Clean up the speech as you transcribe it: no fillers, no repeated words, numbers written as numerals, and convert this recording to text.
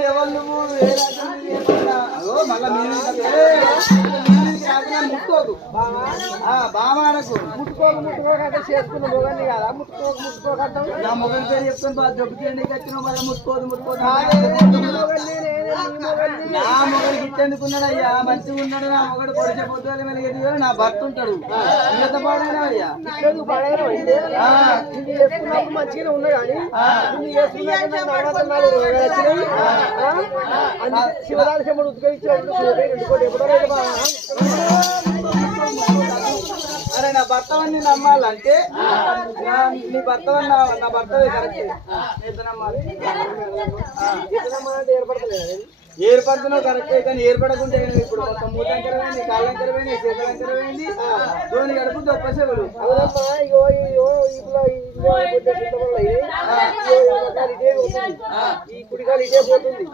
ఎవరు నువ్వు మళ్ళా ముట్టుకోకు బామాడకు ముట్టుకోకంటే చేసుకున్న మొగని కదా ముట్టుకోకంటే నా మొగని పేరు చెప్తాను బాగా దొబ్బుతండి వచ్చిన మళ్ళీ ముట్టుకోదు నా మొగడికి ఇచ్చేందుకున్నాడయ్యా మంచిగా ఉన్నాడు నా మొగడు పొడిచే పొద్దుగా మెలిగేది నా భర్త ఉంటాడు ఇంత పాడైనా అయ్యా మంచిగా ఉన్నా కానీ శివరాజముడు ఉద్యోగించాడు అరే నా భర్తవన్నీ నమ్మాలంటే నీ భర్తవన్న నా భర్తవే కరెక్ట్ ఏర్పడుతున్నావు కరెక్టే కానీ ఏర్పడకుంటే ఇప్పుడు మొత్తం మూడంకరమైంది కాళ్ళంకరమైంది చేతులంకరమైంది ధోని గడుపు దొప్పసేవులు ఈ కుడికాలు ఇదే పోతుంది